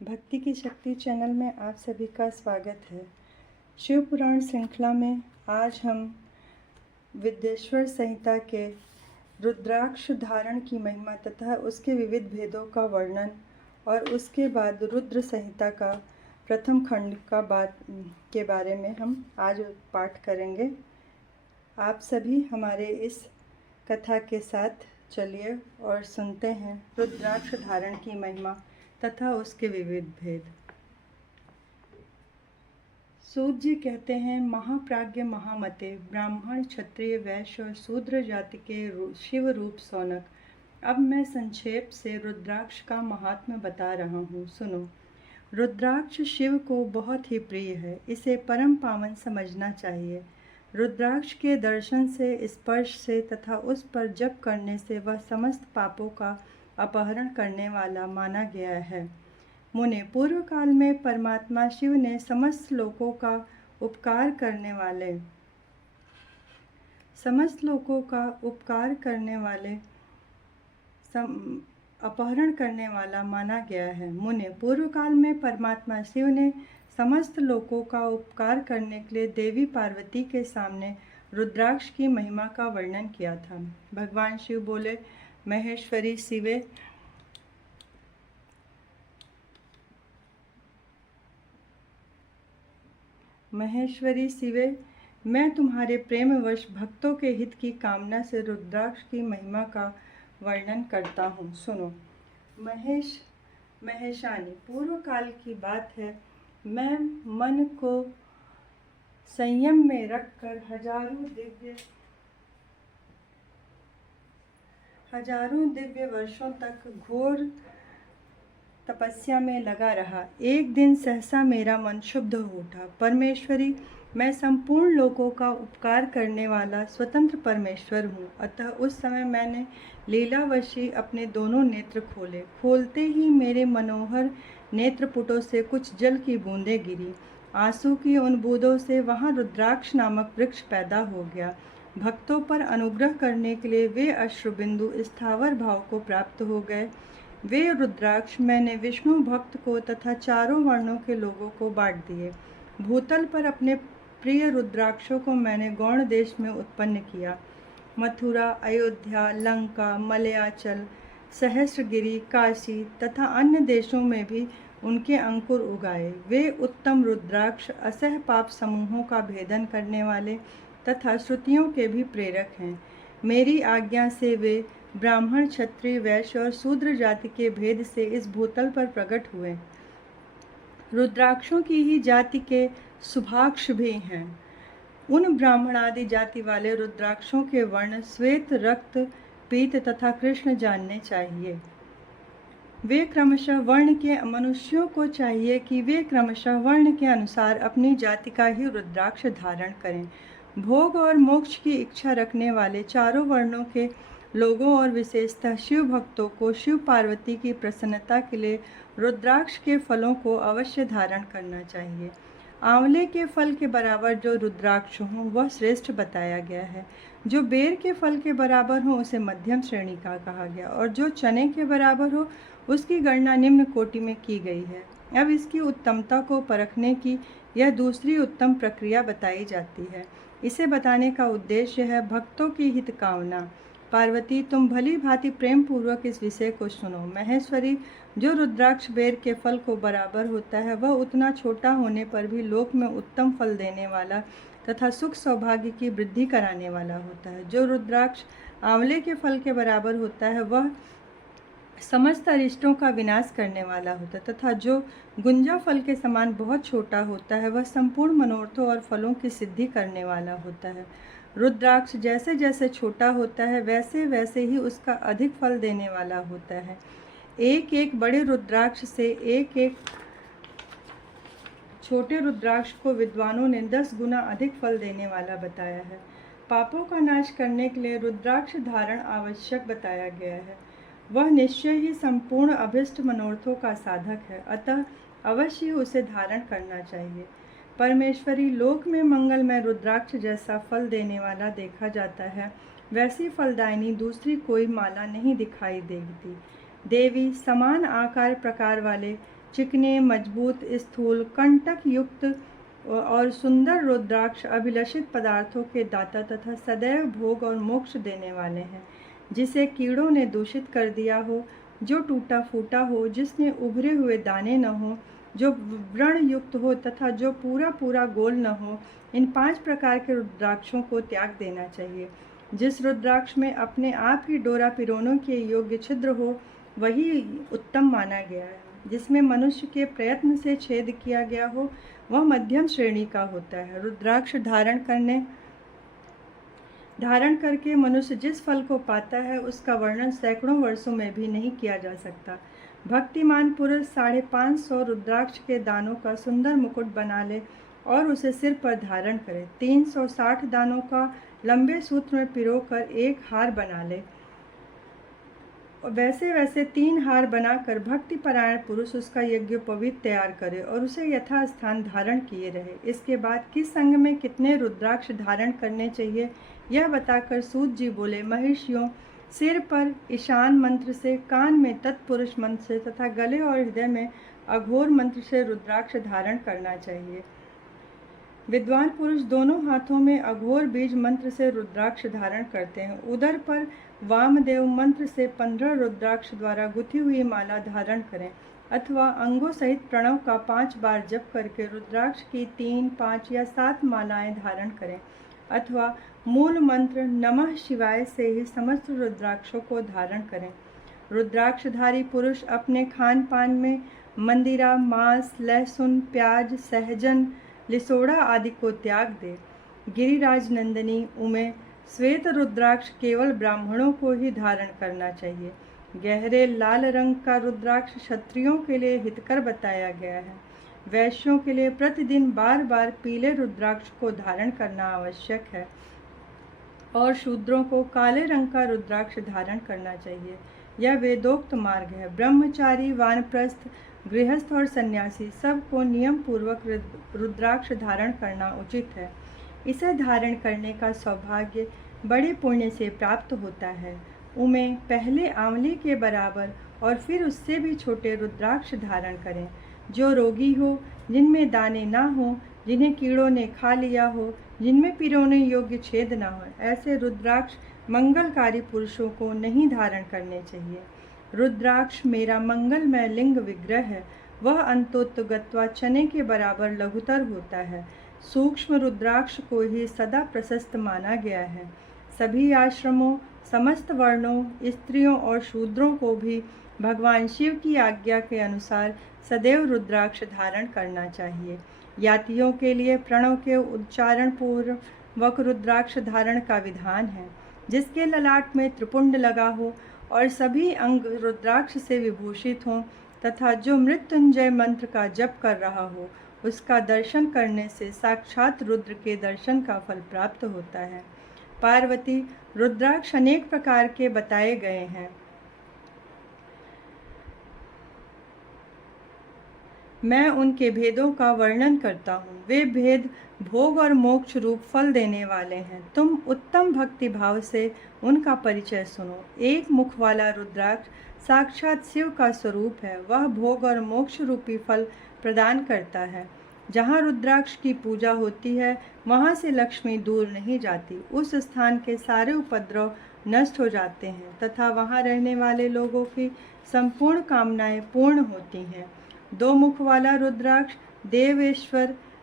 भक्ति की शक्ति चैनल में आप सभी का स्वागत है। शिव पुराण श्रृंखला में आज हम विद्येश्वर संहिता के रुद्राक्ष धारण की महिमा तथा उसके विविध भेदों का वर्णन और उसके बाद रुद्र संहिता का प्रथम खंड के बारे में हम आज पाठ करेंगे। आप सभी हमारे इस कथा के साथ चलिए और सुनते हैं रुद्राक्ष धारण की महिमा तथा उसके विविध भेद। सूत जी कहते हैं, महाप्राज्ञ महामते, ब्राह्मण क्षत्रिय वैश्य और शूद्र जाति के शिव रूप सौनक, अब मैं संक्षेप से रुद्राक्ष का महात्म्य बता रहा हूँ, सुनो। रुद्राक्ष शिव को बहुत ही प्रिय है, इसे परम पावन समझना चाहिए। रुद्राक्ष के दर्शन से, स्पर्श से तथा उस पर जप करने से वह समस्त पापों का अपहरण करने वाला माना गया है। मुने, पूर्व काल में परमात्मा शिव ने समस्त लोगों का अपहरण करने वाला माना गया है। मुने, पूर्व काल में परमात्मा शिव ने समस्त लोगों का उपकार करने के लिए देवी पार्वती के सामने रुद्राक्ष की महिमा का वर्णन किया था। भगवान शिव बोले, महेश्वरी शिवे, मैं तुम्हारे प्रेमवश भक्तों के हित की कामना से रुद्राक्ष की महिमा का वर्णन करता हूँ, सुनो। महेशानी, पूर्व काल की बात है। मैं मन को संयम में रखकर हजारों दिव्य वर्षों तक घोर तपस्या में लगा रहा। एक दिन सहसा मेरा मन शुद्ध हो उठा। परमेश्वरी, मैं संपूर्ण लोगों का उपकार करने वाला स्वतंत्र परमेश्वर हूँ। अतः उस समय मैंने लीलावशी अपने दोनों नेत्र खोले। खोलते ही मेरे मनोहर नेत्रपुटों से कुछ जल की बूंदें गिरी। आंसू की उन बूंदों से वहाँ रुद्राक्ष नामक वृक्ष पैदा हो गया। भक्तों पर अनुग्रह करने के लिए वे अश्रुबिंदु स्थावर भाव को प्राप्त हो गए। वे रुद्राक्ष मैंने विष्णु भक्त को तथा चारों वर्णों के लोगों को बांट दिए। भूतल पर अपने प्रिय रुद्राक्षों को मैंने गौण देश में उत्पन्न किया। मथुरा, अयोध्या, लंका, मलयाचल, सहस्रगिरी, काशी तथा अन्य देशों में भी उनके अंकुर उगाए। वे उत्तम रुद्राक्ष असह पाप समूहों का भेदन करने वाले तथा श्रुतियों के भी प्रेरक हैं। मेरी आज्ञा से वे ब्राह्मण, क्षत्रिय, वैश्य और शूद्र जाति के भेद से इस भूतल पर प्रकट हुए। रुद्राक्षों की ही जाति के शुभाक्ष भी हैं। उन ब्राह्मणादि जाति वाले रुद्राक्षों के वर्ण श्वेत, रक्त, पीत तथा कृष्ण जानने चाहिए। वे क्रमशः वर्ण के मनुष्यों को चाहिए कि वे क्रमशः वर्ण के अनुसार अपनी जाति का ही रुद्राक्ष धारण करें। भोग और मोक्ष की इच्छा रखने वाले चारों वर्णों के लोगों और विशेषतः शिव भक्तों को शिव पार्वती की प्रसन्नता के लिए रुद्राक्ष के फलों को अवश्य धारण करना चाहिए। आंवले के फल के बराबर जो रुद्राक्ष हो वह श्रेष्ठ बताया गया है। जो बेर के फल के बराबर हो उसे मध्यम श्रेणी का कहा गया, और जो चने के बराबर हो उसकी गणना निम्न कोटि में की गई है। अब इसकी उत्तमता को परखने की यह दूसरी उत्तम प्रक्रिया बताई जाती है। इसे बताने का उद्देश्य है भक्तों की हित कामना। पार्वती, तुम भली भांति प्रेम पूर्वक इस विषय को सुनो। महेश्वरी, जो रुद्राक्ष बेर के फल को बराबर होता है वह उतना छोटा होने पर भी लोक में उत्तम फल देने वाला तथा सुख सौभाग्य की वृद्धि कराने वाला होता है। जो रुद्राक्ष आंवले के फल के बराबर होता है वह समस्त अरिष्टों का विनाश करने वाला होता है, तथा जो गुंजा फल के समान बहुत छोटा होता है वह संपूर्ण मनोरथों और फलों की सिद्धि करने वाला होता है। रुद्राक्ष जैसे जैसे छोटा होता है वैसे वैसे ही उसका अधिक फल देने वाला होता है। एक एक बड़े रुद्राक्ष से एक एक छोटे रुद्राक्ष को विद्वानों ने 10 गुना अधिक फल देने वाला बताया है। पापों का नाश करने के लिए रुद्राक्ष धारण आवश्यक बताया गया है। वह निश्चय ही संपूर्ण अभिष्ट मनोरथों का साधक है, अतः अवश्य ही उसे धारण करना चाहिए। परमेश्वरी, लोक में मंगलमय रुद्राक्ष जैसा फल देने वाला देखा जाता है, वैसी फलदायिनी दूसरी कोई माला नहीं दिखाई देती। देवी, समान आकार प्रकार वाले चिकने, मजबूत, स्थूल, कंटक युक्त और सुंदर रुद्राक्ष अभिलषित पदार्थों के दाता तथा सदैव भोग और मोक्ष देने वाले हैं। जिसे कीड़ों ने दूषित कर दिया हो, जो टूटा फूटा हो, जिसमें उभरे हुए दाने न हो, जो व्रण युक्त हो तथा जो पूरा पूरा गोल न हो, इन 5 प्रकार के रुद्राक्षों को त्याग देना चाहिए। जिस रुद्राक्ष में अपने आप ही डोरा पिरोने के योग्य छिद्र हो, वही उत्तम माना गया है। जिसमें मनुष्य के प्रयत्न से छेद किया गया हो, वह मध्यम श्रेणी का होता है। रुद्राक्ष धारण करके मनुष्य जिस फल को पाता है, उसका वर्णन सैकड़ों वर्षों में भी नहीं किया जा सकता। भक्तिमान पुरुष 550 रुद्राक्ष के दानों का सुंदर मुकुट बना ले और उसे सिर पर धारण करे। 360 दानों का लंबे सूत्र में पिरोकर एक हार बना ले। वैसे वैसे 3 हार बनाकर भक्तिपरायण पुरुष उसका यज्ञोपवीत तैयार करे और उसे यथास्थान धारण किए रहे। इसके बाद किस संग में कितने रुद्राक्ष धारण करने चाहिए, यह बताकर सूत जी बोले, महिषियों, सिर पर ईशान मंत्र से, कान में तत्पुरुष मंत्र से तथा गले और हृदय में अघोर मंत्र से रुद्राक्ष धारण करना चाहिए। विद्वान पुरुष दोनों हाथों में अघोर बीज मंत्र से रुद्राक्ष धारण करते हैं। उदर पर वामदेव मंत्र से 15 रुद्राक्ष द्वारा गुथी हुई माला धारण करें अथवा अंगों सहित प्रणव का 5 बार जप करके रुद्राक्ष की 3, 5 या 7 मालाएं धारण करें अथवा मूल मंत्र नमः शिवाय से ही समस्त रुद्राक्षों को धारण करें। रुद्राक्षधारी पुरुष अपने खान पान में मंदिरा, मांस, लहसुन, प्याज, सहजन, लिसोड़ा आदि को त्याग दे। गिरिराज नंदिनी उमे श्वेत रुद्राक्ष केवल ब्राह्मणों को ही धारण करना चाहिए। गहरे लाल रंग का रुद्राक्ष क्षत्रियों के लिए हितकर बताया गया है। वैश्यों के लिए प्रतिदिन बार बार पीले रुद्राक्ष को धारण करना आवश्यक है और शूद्रों को काले रंग का रुद्राक्ष धारण करना चाहिए। यह वेदोक्त मार्ग है। ब्रह्मचारी, वानप्रस्थ, गृहस्थ और सन्यासी सबको नियम पूर्वक रुद्राक्ष धारण करना उचित है। इसे धारण करने का सौभाग्य बड़े पुण्य से प्राप्त होता है। उमें पहले आंवले के बराबर और फिर उससे भी छोटे रुद्राक्ष धारण करें। जो रोगी हो, जिनमें दाने ना हो, जिन्हें कीड़ों ने खा लिया हो, जिनमें पिरोने योग्य छेद ना हो, ऐसे रुद्राक्ष मंगलकारी पुरुषों को नहीं धारण करने चाहिए। रुद्राक्ष मेरा मंगलमय लिंग विग्रह है। वह अंतोत्तगत्वा चने के बराबर लघुतर होता है। सूक्ष्म रुद्राक्ष को ही सदा प्रशस्त माना गया है। सभी आश्रमों, समस्त वर्णों, स्त्रियों और शूद्रों को भी भगवान शिव की आज्ञा के अनुसार सदैव रुद्राक्ष धारण करना चाहिए। यातियों के लिए प्रणव के उच्चारण पूर्वक रुद्राक्ष धारण का विधान है। जिसके ललाट में त्रिपुंड लगा हो और सभी अंग रुद्राक्ष से विभूषित हों तथा जो मृत्युंजय मंत्र का जप कर रहा हो, उसका दर्शन करने से साक्षात रुद्र के दर्शन का फल प्राप्त होता है। पार्वती, रुद्राक्ष अनेक प्रकार के बताए गए हैं। मैं उनके भेदों का वर्णन करता हूँ। वे भेद भोग और मोक्ष रूप फल देने वाले हैं। तुम उत्तम भक्ति भाव से उनका परिचय सुनो। एक मुख वाला रुद्राक्ष साक्षात शिव का स्वरूप है। वह भोग और मोक्ष रूपी फल प्रदान करता है। जहाँ रुद्राक्ष की पूजा होती है, वहाँ से लक्ष्मी दूर नहीं जाती। उस स्थान के सारे उपद्रव नष्ट हो जाते हैं तथा वहाँ रहने वाले लोगों की संपूर्ण कामनाएं पूर्ण होती हैं। 2 मुख वाला रुद्राक्ष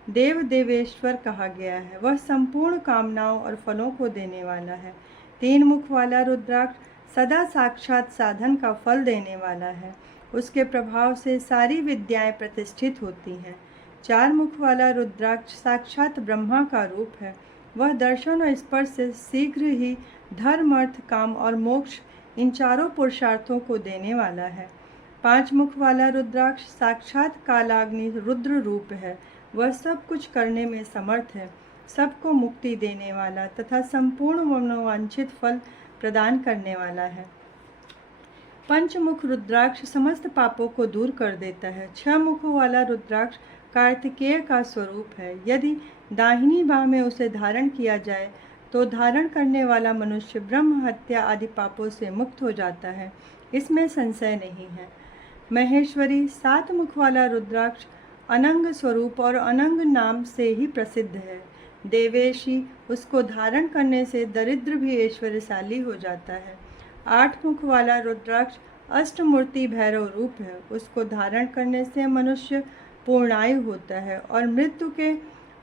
देव देवेश्वर कहा गया है। वह संपूर्ण कामनाओं और फलों को देने वाला है। 3 मुख वाला रुद्राक्ष सदा साक्षात साधन का फल देने वाला है। उसके प्रभाव से सारी विद्याएं प्रतिष्ठित होती हैं। 4 मुख वाला रुद्राक्ष साक्षात ब्रह्मा का रूप है। वह दर्शन और स्पर्श से शीघ्र ही धर्म, अर्थ, काम और मोक्ष इन चारों पुरुषार्थों को देने वाला है। 5 मुख वाला रुद्राक्ष साक्षात कालाग्नि रुद्र रूप है। वह सब कुछ करने में समर्थ है, सबको मुक्ति देने वाला तथा संपूर्ण मनोवांछित फल प्रदान करने वाला है। पंचमुख रुद्राक्ष समस्त पापों को दूर कर देता है। 6 मुखों वाला रुद्राक्ष कार्तिकेय का स्वरूप है। यदि दाहिनी बाह में उसे धारण किया जाए तो धारण करने वाला मनुष्य ब्रह्म हत्या आदि पापों से मुक्त हो जाता है। इसमें संशय नहीं है। महेश्वरी 7 मुख वाला रुद्राक्ष अनंग स्वरूप और अनंग नाम से ही प्रसिद्ध है। देवेशी उसको धारण करने से दरिद्र भी ऐश्वर्यशाली हो जाता है। 8 मुख वाला रुद्राक्ष अष्टमूर्ति भैरव रूप है। उसको धारण करने से मनुष्य पूर्णायु होता है और मृत्यु के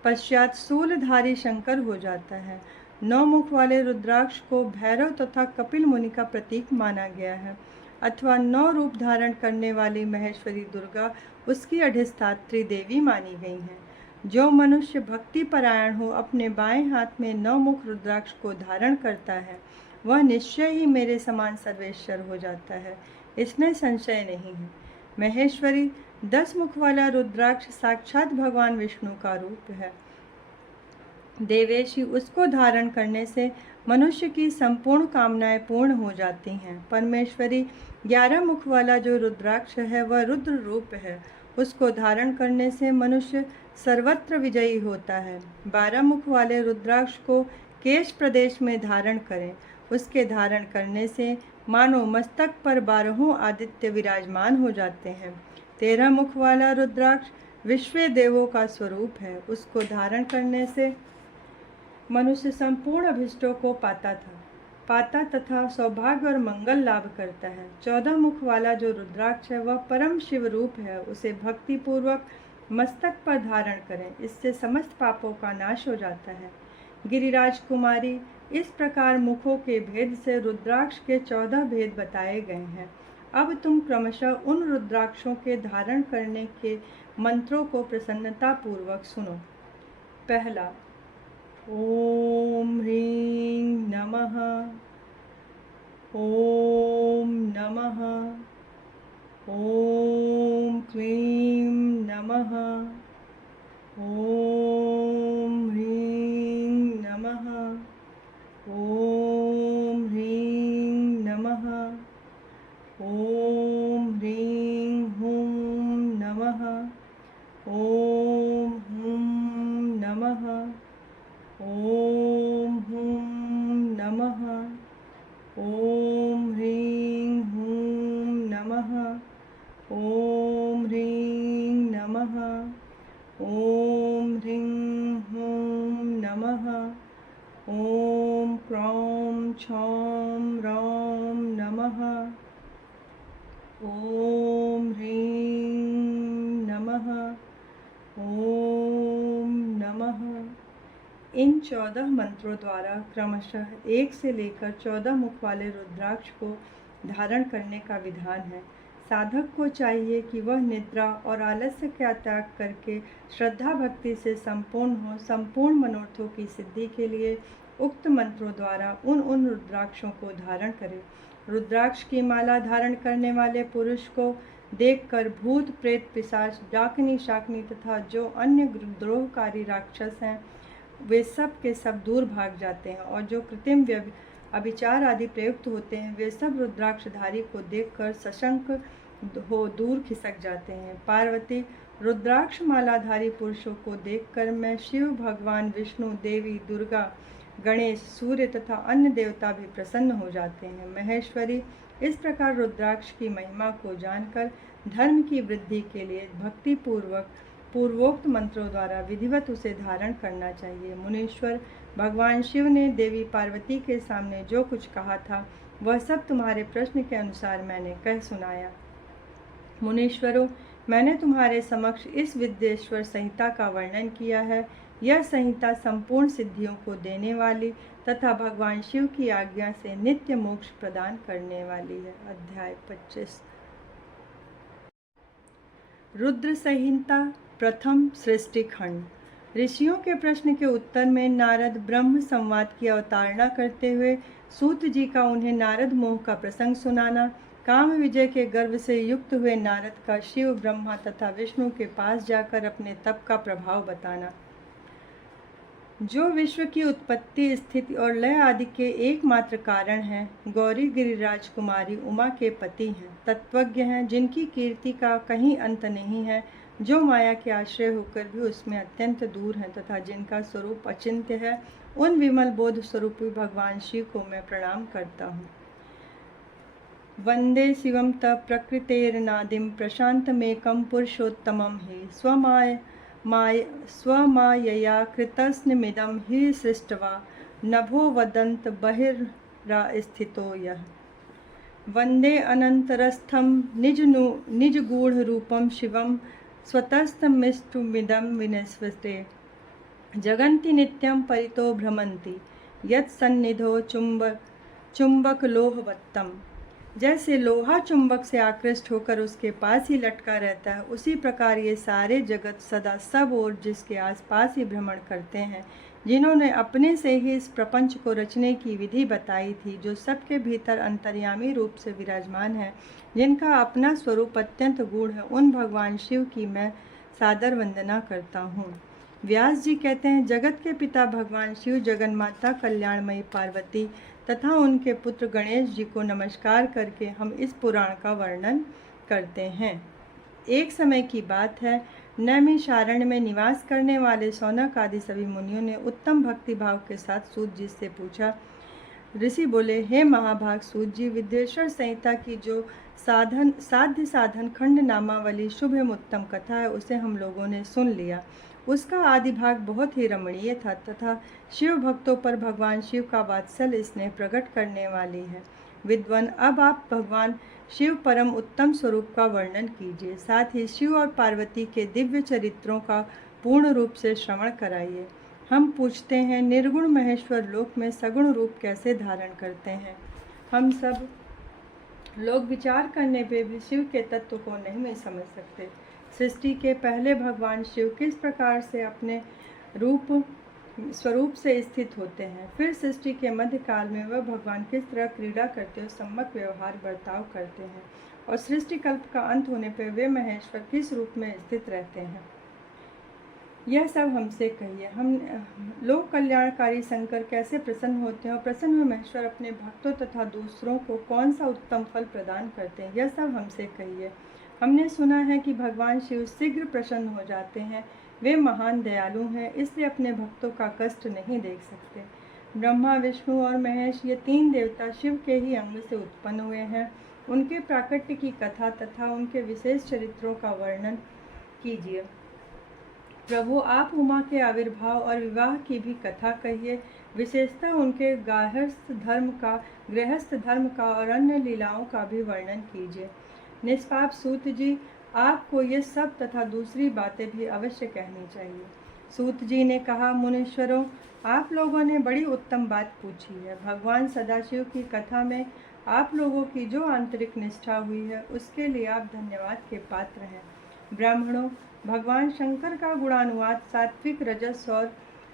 पश्चात शूलधारी शंकर हो जाता है। 9 मुख वाले रुद्राक्ष को भैरव तथा कपिल मुनि का प्रतीक माना गया है, अथवा 9 रूप धारण करने वाली महेश्वरी दुर्गा उसकी अधिष्ठात्री देवी मानी गई हैं। जो मनुष्य भक्ति परायण हो अपने बाएं हाथ में 9 मुख रुद्राक्ष को धारण करता है, वह निश्चय ही मेरे समान सर्वेश्वर हो जाता है, इसमें संशय नहीं है। महेश्वरी 10 मुख वाला रुद्राक्ष साक्षात भगवान विष्णु का रूप है। देवेशी उसको धारण करने से मनुष्य की संपूर्ण कामनाएं पूर्ण हो जाती हैं। परमेश्वरी 11 मुख वाला जो रुद्राक्ष है वह रुद्र रूप है। उसको धारण करने से मनुष्य सर्वत्र विजयी होता है। 12 मुख वाले रुद्राक्ष को केश प्रदेश में धारण करें। उसके धारण करने से मानो मस्तक पर 12 आदित्य विराजमान हो जाते हैं। 13 मुख वाला रुद्राक्ष विश्व देवों का स्वरूप है। उसको धारण करने से मनुष्य संपूर्ण अभिष्टों को पाता तथा सौभाग्य और मंगल लाभ करता है। 14 मुख वाला जो रुद्राक्ष है वह परम शिव रूप है। उसे भक्ति पूर्वक मस्तक पर धारण करें, इससे समस्त पापों का नाश हो जाता है। गिरिराज कुमारी, इस प्रकार मुखों के भेद से रुद्राक्ष के 14 भेद बताए गए हैं। अब तुम क्रमशः उन रुद्राक्षों के धारण करने के मंत्रों को प्रसन्नता पूर्वक सुनो। पहला, ओम ह्रीं नमः। ओम नमः। ओम क्लीं नमः। ओम ह्रीं नमः। ओम ह्रीं नमः। ओम ह्रीं हुं नमः। ओम हुं नमः। ओम हुं नमः। ओम ह्रीं हुं नमः। ओम ह्रीं नमः। ओम ह्रीं हुं नमः। ओम क्रों क्षौं रौं नमः। ओम ह्रीं नमः। ओम नमः। इन 14 मंत्रों द्वारा क्रमशः 1 से लेकर 14 मुख वाले रुद्राक्ष को धारण करने का विधान है। साधक को चाहिए कि वह निद्रा और आलस्य का त्याग करके श्रद्धा भक्ति से संपूर्ण हो। संपूर्ण मनोरथों की सिद्धि के लिए उक्त मंत्रों द्वारा उन रुद्राक्षों को धारण करे। रुद्राक्ष की माला धारण करने वाले पुरुष को देखकर भूत प्रेत पिशाच डाकनी शाकनी तथा जो अन्य द्रोहकारी राक्षस हैं वे सब के सब दूर भाग जाते हैं, और जो कृत्रिम अभिचार आदि प्रयुक्त होते हैं वे सब रुद्राक्षधारी को देखकर सशंक हो दूर खिसक जाते हैं। पार्वती, रुद्राक्ष मालाधारी पुरुषों को देखकर मैं शिव, भगवान विष्णु, देवी दुर्गा, गणेश, सूर्य तथा अन्य देवता भी प्रसन्न हो जाते हैं। महेश्वरी, इस प्रकार रुद्राक्ष की महिमा को जानकर धर्म की वृद्धि के लिए भक्ति पूर्वोक्त मंत्रों द्वारा विधिवत उसे धारण करना चाहिए। मुनीश्वर, भगवान शिव ने देवी पार्वती के सामने जो कुछ कहा था वह सब तुम्हारे प्रश्न के अनुसार मैंने कह सुनाया। मुनीश्वरों, मैंने तुम्हारे समक्ष इस विद्येश्वर संहिता का वर्णन किया है। यह संहिता संपूर्ण सिद्धियों को देने वाली तथा भगवान शिव की आज्ञा से नित्य मोक्ष प्रदान करने वाली है। अध्याय 25। रुद्र संहिता प्रथम सृष्टि खंड। ऋषियों के प्रश्न के उत्तर में नारद ब्रह्म संवाद की अवतारणा करते हुए सूत जी का उन्हें नारद मोह का प्रसंग सुनाना, काम विजय के गर्व से युक्त हुए नारद का शिव, ब्रह्मा तथा विष्णु के पास जाकर अपने तप का प्रभाव बताना, जो विश्व की उत्पत्ति, स्थिति और लय आदि के एकमात्र कारण हैं। गौरी गिरिराज कुमारी उमा के पति हैं, तत्वज्ञ हैं, जिनकी कीर्ति का कहीं अंत नहीं है, जो माया के आश्रय होकर भी उसमें अत्यंत दूर हैं तथा जिनका स्वरूप अचिंत्य है। उन विमल बोध स्वरूपी भगवान शिव को मैं प्रणाम करता हूँ। वंदे शिवम तत् प्रकृतेर्नादिं प्रशान्तमेकं पुरुषोत्तमं हि स्वमायया कृतस्नमिदं हि सृष्ट्वा नभो वदन्त बहिर्स्थितो यः। वंदे अनंतरस्थं निजगूढ़रूपं शिवं स्वतस्तमिष्टुमिदं विनिस्वते जगन्ति नित्यं परितो भ्रमन्ति यत्सन्निधौ चुंबकलोहवत्तम। जैसे लोहा चुंबक से आकृष्ट होकर उसके पास ही लटका रहता है, उसी प्रकार ये सारे जगत सदा सब और जिसके आसपास ही भ्रमण करते हैं, जिन्होंने अपने से ही इस प्रपंच को रचने की विधि बताई थी, जो सबके भीतर अंतर्यामी रूप से विराजमान है, जिनका अपना स्वरूप अत्यंत गूढ़ है, उन भगवान शिव की मैं सादर वंदना करता हूँ। व्यास जी कहते हैं, जगत के पिता भगवान शिव, जगन्माता कल्याणमयी पार्वती तथा उनके पुत्र गणेश जी को नमस्कार करके हम इस पुराण का वर्णन करते हैं। एक समय की बात है, नैमिषारण्य में निवास करने वाले सौनक आदि सभी मुनियों ने उत्तम भक्ति भाव के साथ सूत जी से पूछा। ऋषि बोले, हे महाभाग सूत जी, विद्वेश्वर संहिता की जो साध्य साधन खंड नामावली शुभ एवं उत्तम कथा है, उसे हम लोगों ने सुन लिया। उसका आदि भाग बहुत ही रमणीय था तथा शिव भक्तों पर भगवान शिव का वात्सल्य स्नेह प्रकट करने वाली है। विद्वान, अब आप भगवान शिव परम उत्तम स्वरूप का वर्णन कीजिए, साथ ही शिव और पार्वती के दिव्य चरित्रों का पूर्ण रूप से श्रवण कराइए। हम पूछते हैं, निर्गुण महेश्वर लोक में सगुण रूप कैसे धारण करते हैं? हम सब लोग विचार करने पे भी शिव के तत्व को नहीं समझ सकते। सृष्टि के पहले भगवान शिव किस प्रकार से अपने स्वरूप से स्थित होते हैं, फिर सृष्टि के मध्य काल में वह भगवान किस तरह क्रीड़ा करते हुए सम्मक व्यवहार बर्ताव करते हैं, और सृष्टि कल्प का अंत होने पर वे महेश्वर किस रूप में स्थित रहते हैं, यह सब हमसे कहिए। हम लोक कल्याणकारी शंकर कैसे प्रसन्न होते हैं और प्रसन्न हुए महेश्वर अपने भक्तों तथा दूसरों को कौन सा उत्तम फल प्रदान करते हैं, यह सब हमसे कहिए। हमने सुना है कि भगवान शिव शीघ्र प्रसन्न हो जाते हैं, वे महान दयालु हैं, इसलिए अपने भक्तों का कष्ट नहीं देख सकते। ब्रह्मा, विष्णु और महेश ये तीन देवता शिव के ही अंग से उत्पन्न हुए हैं। उनके प्राकट्य की कथा तथा उनके विशेष चरित्रों का वर्णन कीजिए। प्रभु, आप उमा के आविर्भाव और विवाह की भी कथा कहिए, विशेषतः उनके गृहस्थ धर्म का और अन्य लीलाओं का भी वर्णन कीजिए। निष्पाप सूत जी, आपको ये सब तथा दूसरी बातें भी अवश्य कहनी चाहिए। सूत जी ने कहा, मुनीश्वरों, आप लोगों ने बड़ी उत्तम बात पूछी है। भगवान सदाशिव की कथा में आप लोगों की जो आंतरिक निष्ठा हुई है, उसके लिए आप धन्यवाद के पात्र हैं। ब्राह्मणों, भगवान शंकर का गुणानुवाद सात्विक, रजस और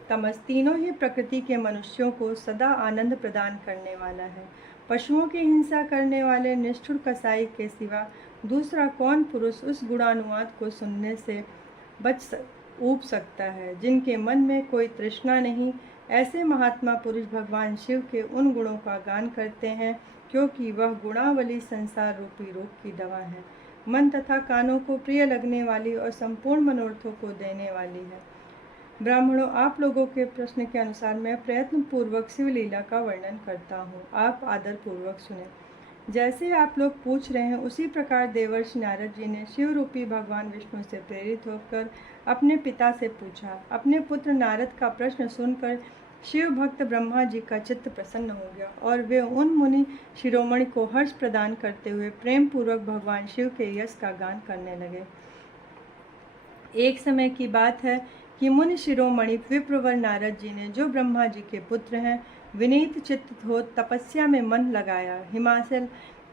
तमस तीनों ही प्रकृति के मनुष्यों को सदा आनंद प्रदान करने वाला है। पशुओं की हिंसा करने वाले निष्ठुर कसाई के सिवा दूसरा कौन पुरुष उस गुणानुवाद को सुनने से ऊब सकता है, जिनके मन में कोई तृष्णा नहीं। ऐसे महात्मा पुरुष भगवान शिव के उन गुणों का गान करते हैं, क्योंकि वह गुणावली संसार रूपी रोग की दवा है, मन तथा कानों को प्रिय लगने वाली और संपूर्ण मनोरथों को देने वाली है। ब्राह्मणों, आप लोगों के प्रश्न के अनुसार मैं प्रयत्न पूर्वक शिवलीला का वर्णन करता हूँ, आप आदर पूर्वक सुने। जैसे आप लोग पूछ रहे हैं, उसी प्रकार देवर्षि नारद जी ने शिव रूपी भगवान विष्णु से प्रेरित होकर अपने पिता से पूछा। अपने पुत्र नारद का प्रश्न सुनकर शिव भक्त ब्रह्मा जी का चित्त प्रसन्न हो गया और वे उन मुनि शिरोमणि को हर्ष प्रदान करते हुए प्रेम पूर्वक भगवान शिव के यश का गान करने लगे। एक समय की बात है कि मुनि शिरोमणि विप्रवर नारद जी ने, जो ब्रह्मा जी के पुत्र हैं, विनीत चित्त हो तपस्या में मन लगाया।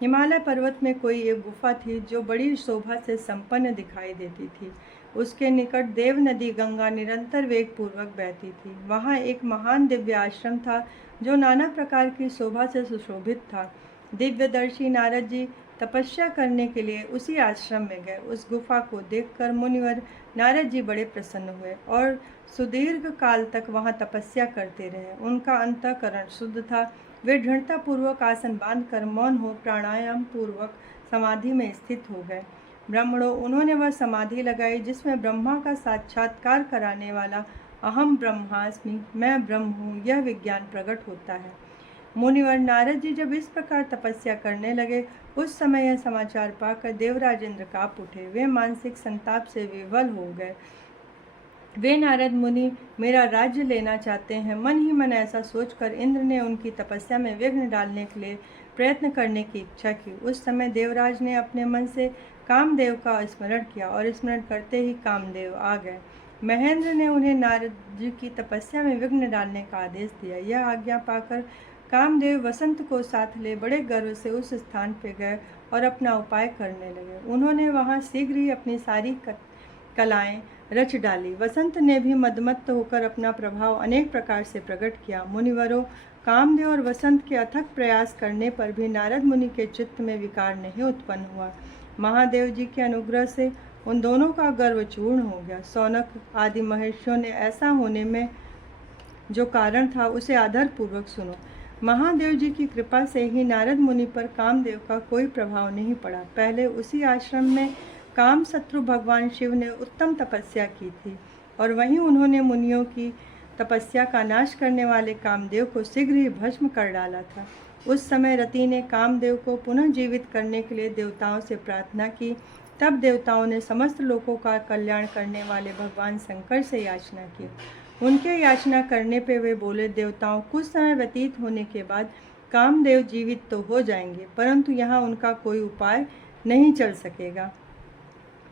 हिमालय पर्वत में कोई एक गुफा थी जो बड़ी शोभा से संपन्न दिखाई देती थी। उसके निकट देव नदी गंगा निरंतर वेग पूर्वक बहती थी। वहाँ एक महान दिव्य आश्रम था जो नाना प्रकार की शोभा से सुशोभित था। दिव्यदर्शी नारद जी तपस्या करने के लिए उसी आश्रम में गए। उस गुफा को देखकर मुनिवर नारद जी बड़े प्रसन्न हुए और सुदीर्घ काल तक वहां तपस्या करते रहे। उनका अंतःकरण शुद्ध था। वे दृढ़तापूर्वक आसन बांधकर मौन हो प्राणायाम पूर्वक समाधि में स्थित हो गए। ब्राह्मणों, उन्होंने वह समाधि लगाई जिसमें ब्रह्मा का साक्षात्कार कराने वाला अहम ब्रह्मास्मि, मैं ब्रह्म हूँ, यह विज्ञान प्रकट होता है। मुनिवर नारद जी जब इस प्रकार तपस्या करने लगे, उस समय यह समाचार पाकर देवराज इंद्र काँप उठे। वे मानसिक संताप से विवल हो गए। वे नारद मुनि मेरा राज्य लेना चाहते हैं। मन ही मन ऐसा सोचकर इंद्र ने उनकी तपस्या में विघ्न डालने के लिए प्रयत्न करने की इच्छा की। उस समय देवराज ने अपने मन से कामदेव का स्मरण किया और स्मरण करते ही कामदेव आ गए। महेंद्र ने उन्हें नारद जी की तपस्या में विघ्न डालने का आदेश दिया। यह आज्ञा पाकर कामदेव वसंत को साथ ले बड़े गर्व से उस स्थान पर गए और अपना उपाय करने लगे। उन्होंने वहाँ शीघ्र ही अपनी सारी कलाएं रच डाली। वसंत ने भी मदमत्त होकर अपना प्रभाव अनेक प्रकार से प्रकट किया। मुनिवरों, कामदेव और वसंत के अथक प्रयास करने पर भी नारद मुनि के चित्त में विकार नहीं उत्पन्न हुआ। महादेव जी के अनुग्रह से उन दोनों का गर्व चूर्ण हो गया। सौनक आदि महर्षियों ने ऐसा होने में जो कारण था उसे आदर पूर्वक सुनो। महादेव जी की कृपा से ही नारद मुनि पर कामदेव का कोई प्रभाव नहीं पड़ा। पहले उसी आश्रम में काम शत्रु भगवान शिव ने उत्तम तपस्या की थी और वहीं उन्होंने मुनियों की तपस्या का नाश करने वाले कामदेव को शीघ्र ही भस्म कर डाला था। उस समय रति ने कामदेव को पुनः जीवित करने के लिए देवताओं से प्रार्थना की। तब देवताओं ने समस्त लोगों का कल्याण करने वाले भगवान शंकर से याचना की। उनके याचना करने पे वे बोले, देवताओं, कुछ समय व्यतीत होने के बाद कामदेव जीवित तो हो जाएंगे, परंतु यहाँ उनका कोई उपाय नहीं चल सकेगा।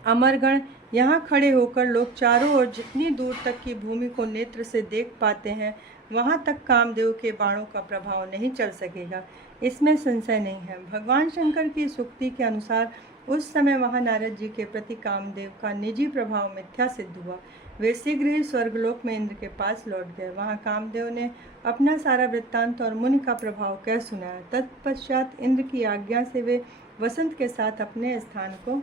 अमरगण यहाँ खड़े होकर लोग चारों ओर जितनी दूर तक की भूमि को नेत्र से देख पाते हैं, वहाँ तक कामदेव के बाणों का प्रभाव नहीं चल सकेगा, इसमें संशय नहीं है। भगवान शंकर की सूक्ति के अनुसार उस समय वहाँ नारद जी के प्रति कामदेव का निजी प्रभाव मिथ्या सिद्ध हुआ। वे शीघ्र ही स्वर्गलोक में इंद्र के पास लौट गए। वहाँ कामदेव ने अपना सारा वृत्तांत और मुनि का प्रभाव कह सुनाया। तत्पश्चात इंद्र की आज्ञा से वे वसंत के साथ अपने स्थान को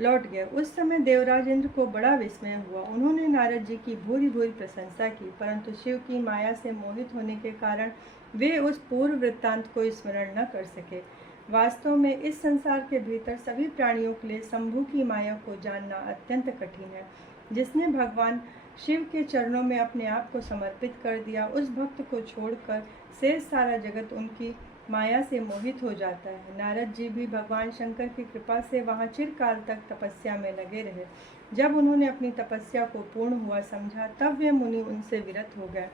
लौट गए। उस समय देवराज इंद्र को बड़ा विस्मय हुआ। उन्होंने नारद जी की भूरी भूरी प्रशंसा की, परंतु शिव की माया से मोहित होने के कारण वे उस पूर्व वृत्तांत को स्मरण न कर सके। वास्तव में इस संसार के भीतर सभी प्राणियों के लिए शंभु की माया को जानना अत्यंत कठिन है। जिसने भगवान शिव के चरणों में अपने आप को समर्पित कर दिया, उस भक्त को छोड़कर शेष सारा जगत उनकी माया से मोहित हो जाता है। नारद जी भी भगवान शंकर की कृपा से वहाँ चिरकाल तक तपस्या में लगे रहे। जब उन्होंने अपनी तपस्या को पूर्ण हुआ समझा, तब वे मुनि उनसे विरत हो गए।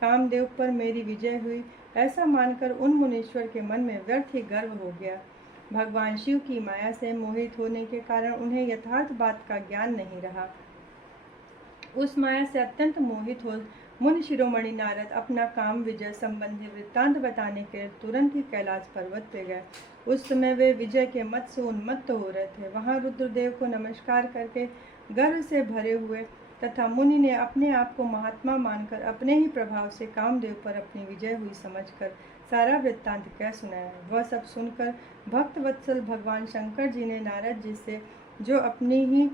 कामदेव पर मेरी विजय हुई ऐसा मानकर उन मुनीश्वर के मन में व्यर्थ ही गर्व हो गया। भगवान शिव की माया से मोहित होने के कारण उन्हें यथार्थ बात का ज्ञान नहीं रहा। उस माया से अत्यंत मोहित हो मुनि शिरोमणि नारद अपना काम विजय संबंधी वृत्तांत बताने के तुरंत ही कैलाश पर्वत पे गए। उस समय वे विजय के मत से उन्मत्त हो रहे थे। वहाँ रुद्रदेव को नमस्कार करके गर्व से भरे हुए तथा मुनि ने अपने आप को महात्मा मानकर अपने ही प्रभाव से कामदेव पर अपनी विजय हुई समझकर सारा वृत्तांत कह सुनाया। वह सब सुनकर भक्त वत्सल भगवान शंकर जी ने नारद जी से, जो अपनी ही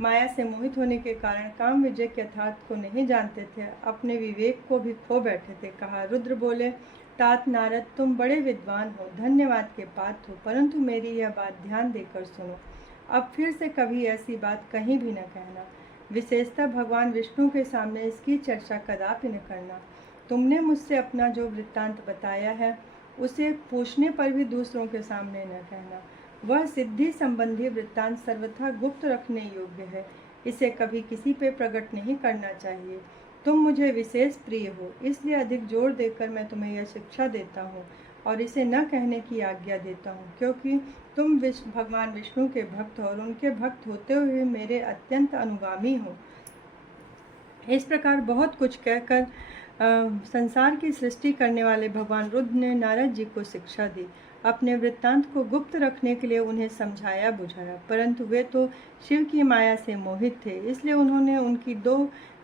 माया से मोहित होने के कारण काम विजय के यथार्थ को नहीं जानते थे, अपने विवेक को भी खो बैठे थे, कहा। रुद्र बोले, तात नारद, तुम बड़े विद्वान हो, धन्यवाद के पात्र हो, परंतु मेरी यह बात ध्यान देकर सुनो। अब फिर से कभी ऐसी बात कहीं भी न कहना। विशेषतः भगवान विष्णु के सामने इसकी चर्चा कदापि न करना। तुमने मुझसे अपना जो वृत्तांत बताया है, उसे पूछने पर भी दूसरों के सामने न कहना। वह सिद्धि संबंधी वृत्तांत सर्वथा गुप्त रखने योग्य है। इसे कभी किसी पे प्रकट नहीं करना चाहिए। तुम मुझे विशेष प्रिय हो, इसलिए अधिक जोर देकर मैं तुम्हें यह शिक्षा देता हूँ और इसे न कहने की आज्ञा देता हूँ, क्योंकि तुम भगवान विष्णु के भक्त हो और उनके भक्त होते हुए मेरे अत्यंत अनुगामी हो। इस प्रकार बहुत कुछ कहकर संसार की सृष्टि करने वाले भगवान रुद्र ने नारद जी को शिक्षा दी। अपने वृत्तांत को गुप्त रखने के लिए उन्हें समझाया बुझाया, परंतु वे तो शिव की माया से मोहित थे, इसलिए उन्होंने उनकी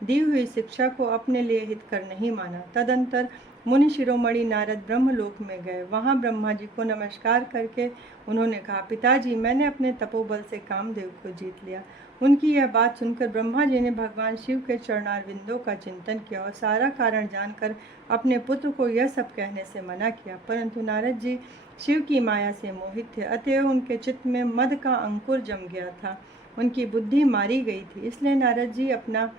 दी हुई शिक्षा को अपने लिए हितकर नहीं माना। तदंतर मुनि शिरोमणि नारद ब्रह्मलोक में गए। वहाँ ब्रह्मा जी को नमस्कार करके उन्होंने कहा, पिताजी, मैंने अपने तपोबल से कामदेव को जीत लिया। उनकी यह बात सुनकर ब्रह्मा जी ने भगवान शिव के चरणारविंदों का चिंतन किया और सारा कारण जानकर अपने पुत्र को यह सब कहने से मना किया, परंतु नारद जी शिव की माया से मोहित थे, अतएव उनके चित्त में मद का अंकुर जम गया था, उनकी बुद्धि मारी गई थी। इसलिए नारद जी अपना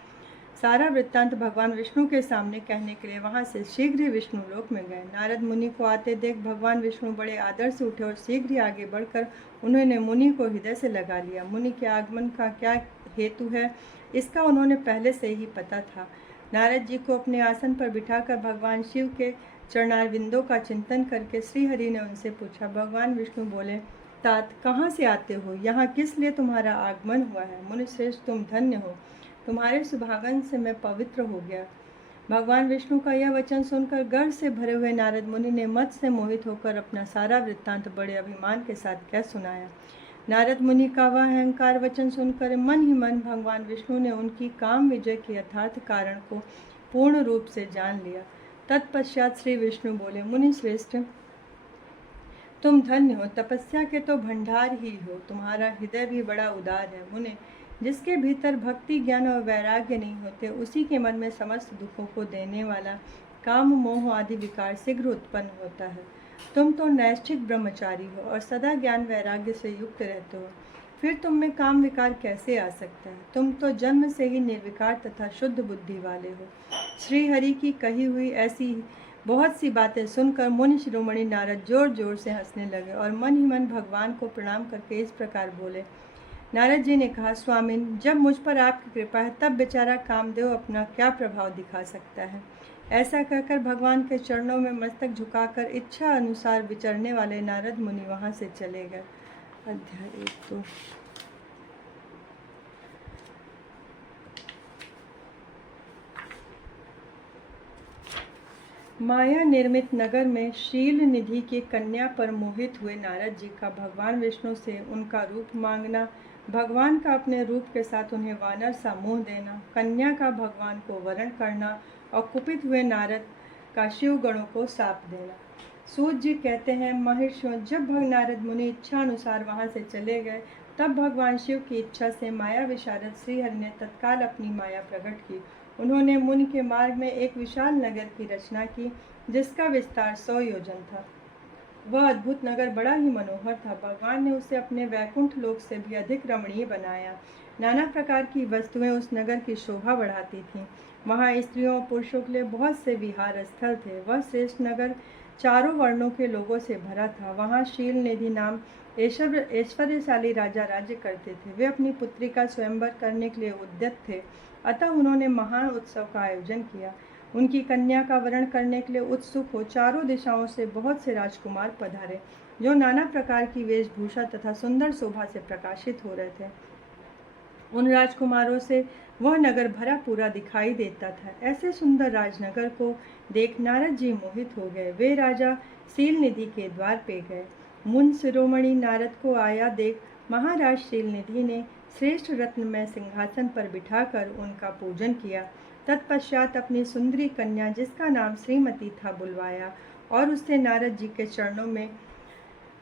सारा वृत्तांत भगवान विष्णु के सामने कहने के लिए वहां से शीघ्र ही विष्णु लोक में गए। नारद मुनि को आते देख भगवान विष्णु बड़े आदर से उठे और शीघ्र ही आगे बढ़कर उन्होंने मुनि को हृदय से लगा लिया। मुनि के आगमन का क्या हेतु है, इसका उन्होंने पहले से ही पता था। नारद जी को अपने आसन पर बिठाकर भगवान शिव के चरणारविंदों का चिंतन करके श्रीहरि ने उनसे पूछा। भगवान विष्णु बोले, तात कहाँ से आते हो, यहाँ किस लिए तुम्हारा आगमन हुआ है। मुनिश्रेष्ठ तुम धन्य हो, तुम्हारे सुभागन से मैं पवित्र हो गया। भगवान विष्णु का यह वचन सुनकर गर्व से भरे हुए नारद मुनि ने मत से मोहित होकर अपना सारा वृत्तांत बड़े अभिमान के साथ कह सुनाया। नारद मुनि का वह अहंकार वचन सुनकर मन ही मन भगवान विष्णु ने उनकी काम विजय के यथार्थ कारण को पूर्ण रूप से जान लिया। तत्पश्चात श्री विष्णु बोले, मुनि श्रेष्ठ तुम धन्य हो, तपस्या के तो भंडार ही हो, तुम्हारा हृदय भी बड़ा उदार है। मुने, जिसके भीतर भक्ति ज्ञान और वैराग्य नहीं होते, उसी के मन में समस्त दुखों को देने वाला काम मोह आदि विकार शीघ्र उत्पन्न होता है। तुम तो नैष्ठिक ब्रह्मचारी हो और सदा ज्ञान वैराग्य से युक्त रहते हो, फिर तुम में काम विकार कैसे आ सकता है। तुम तो जन्म से ही निर्विकार तथा शुद्ध बुद्धि वाले हो। श्री हरि की कही हुई ऐसी बहुत सी बातें सुनकर मुनि शिरोमणि नारद जोर जोर से हंसने लगे और मन ही मन भगवान को प्रणाम करके इस प्रकार बोले। नारद जी ने कहा, स्वामिन, जब मुझ पर आपकी कृपा है तब बेचारा कामदेव अपना क्या प्रभाव दिखा सकता है। ऐसा कहकर भगवान के चरणों में मस्तक झुकाकर इच्छा अनुसार विचरने वाले नारद मुनि वहां से चले गए। अध्याय 1। माया निर्मित नगर में शील निधि की कन्या पर मोहित हुए नारद जी का भगवान विष्णु से उनका रूप मांगना, भगवान का अपने रूप के साथ उन्हें वानर सा मोह देना, कन्या का भगवान को वरण करना और कुपित हुए नारद का शिव गणों को शाप देना। सूत जी कहते हैं, महर्षियों, जब नारद मुनि इच्छा अनुसार वहां से चले गए तब भगवान शिव की इच्छा से माया विशारद श्रीहरि ने तत्काल अपनी माया प्रकट की। उन्होंने मुनि के मार्ग में एक विशाल नगर की रचना की जिसका विस्तार 100 योजन था। वह अद्भुत नगर बड़ा ही मनोहर था। भगवान ने उसे अपने वैकुंठ लोक से भी अधिक रमणीय बनाया। नाना प्रकार की वस्तुएं उस नगर की शोभा बढ़ाती थीं। वहाँ स्त्रियों और पुरुषों के लिए बहुत से विहार स्थल थे। वह श्रेष्ठ नगर चारों वर्णों के लोगों से भरा था। वहाँ शील निधि नाम ऐश्वर्यशाली राजा राज्य करते थे। वे अपनी पुत्री का स्वयंवर करने के लिए उद्यत थे, अतः उन्होंने महान उत्सव का आयोजन किया। उनकी कन्या का वरण करने के लिए उत्सुक हो चारों दिशाओं से बहुत से राजकुमार पधारे, जो नाना प्रकार की वेशभूषा तथा सुंदर शोभा से प्रकाशित हो रहे थे। उन राजकुमारों से वह नगर भरा पूरा दिखाई देता था। ऐसे सुंदर राजनगर को देख नारद जी मोहित हो गए। वे राजा शील निधि के द्वार पे गए। मुन शिरोमणि नारद को आया देख महाराज शील निधि ने श्रेष्ठ रत्नमय सिंहासन पर बिठाकर उनका पूजन किया। तत्पश्चात अपनी सुंदरी कन्या, जिसका नाम श्रीमती था, बुलवाया और उससे नारद जी के चरणों में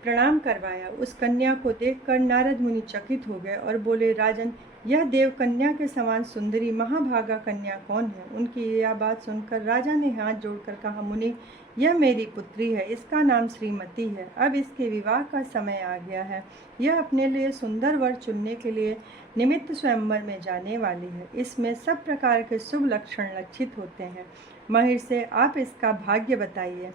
प्रणाम करवाया। उस कन्या को देखकर नारद मुनि चकित हो गए और बोले, राजन, यह देव कन्या के समान सुंदरी महाभागा कन्या कौन है। उनकी यह बात सुनकर राजा ने हाथ जोड़कर कहा, मुनि, यह मेरी पुत्री है, इसका नाम श्रीमती है। अब इसके विवाह का समय आ गया है। यह अपने लिए सुंदर वर चुनने के लिए निमित्त स्वयंवर में जाने वाली है। इसमें सब प्रकार के शुभ लक्षण लक्षित होते हैं। महर्षि, आप इसका भाग्य बताइए।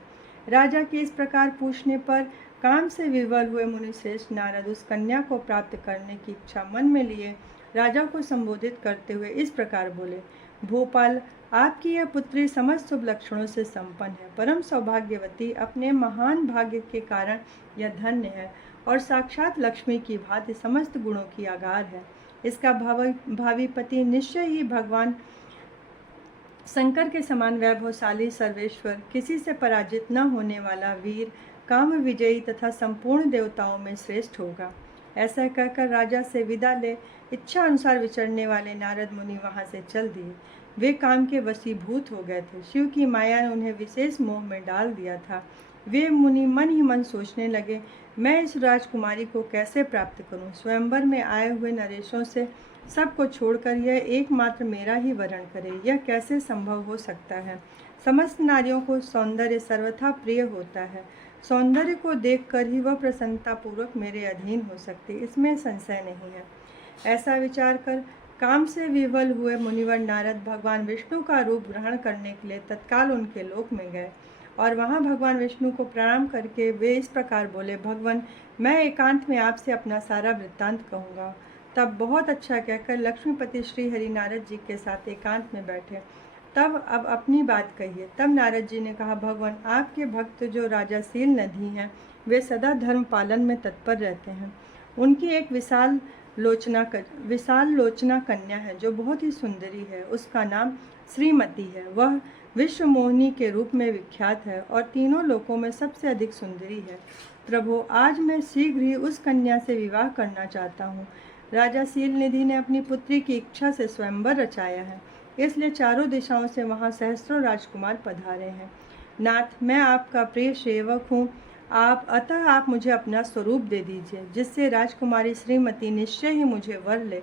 राजा के इस प्रकार पूछने पर काम से विवल हुए मुनिश्रेष्ठ नारद उस कन्या को प्राप्त करने की इच्छा मन में लिए राजा को संबोधित करते हुए इस प्रकार बोले, भोपाल, आपकी यह पुत्री समस्त शुभ लक्षणों से संपन्न है, परम सौभाग्यवती, अपने महान भाग्य के कारण यह धन्य है और साक्षात लक्ष्मी की भांति समस्त गुणों की आगार है। इसका भावी पति निश्चय ही भगवान शंकर के समान वैभवशाली सर्वेश्वर, किसी से पराजित न होने वाला वीर, काम विजयी तथा संपूर्ण देवताओं में श्रेष्ठ होगा। ऐसा कहकर राजा से विदा ले इच्छा अनुसार विचरने वाले नारद मुनि वहां से चल दिए। वे काम के वशीभूत हो गए थे। शिव की माया ने उन्हें विशेष मोह में डाल दिया था। वे मुनि मन ही मन सोचने लगे, मैं इस राजकुमारी को कैसे प्राप्त करूं। स्वयंवर में आए हुए नरेशों से सबको छोड़कर यह एकमात्र मेरा ही वरण करे, यह कैसे संभव हो सकता है। समस्त नारियों को सौंदर्य सर्वथा प्रिय होता है। सौंदर्य को देखकर ही वह प्रसन्नता पूर्वक मेरे अधीन हो सकती, इसमें संशय नहीं है। ऐसा विचार कर काम से विवल हुए मुनिवर नारद भगवान विष्णु का रूप ग्रहण करने के लिए तत्काल उनके लोक में गए और वहां भगवान विष्णु को प्रणाम करके वे इस प्रकार बोले, भगवान, मैं एकांत में आपसे अपना सारा वृत्तांत कहूँगा। तब बहुत अच्छा कहकर लक्ष्मीपति श्री हरि नारद जी के साथ एकांत में बैठे। तब अब अपनी बात कहिए। तब नारद जी ने कहा, भगवान, आपके भक्त जो राजासील नदी हैं, वे सदा धर्म पालन में तत्पर रहते हैं। उनकी एक विशाल लोचना कन्या है जो बहुत ही सुंदरी है। उसका नाम श्रीमती है। वह विश्व मोहिनी के रूप में विख्यात है और तीनों लोकों में सबसे अधिक सुंदरी है। प्रभु, आज मैं शीघ्र ही उस कन्या से विवाह करना चाहता हूँ। राजा शीलनिधि ने अपनी पुत्री की इच्छा से स्वयंवर रचाया है, इसलिए चारों दिशाओं से वहाँ सहस्त्रों राजकुमार पधारे हैं। नाथ, मैं आपका प्रिय सेवक हूँ। आप मुझे अपना स्वरूप दे दीजिए, जिससे राजकुमारी श्रीमती निश्चय ही मुझे वर ले।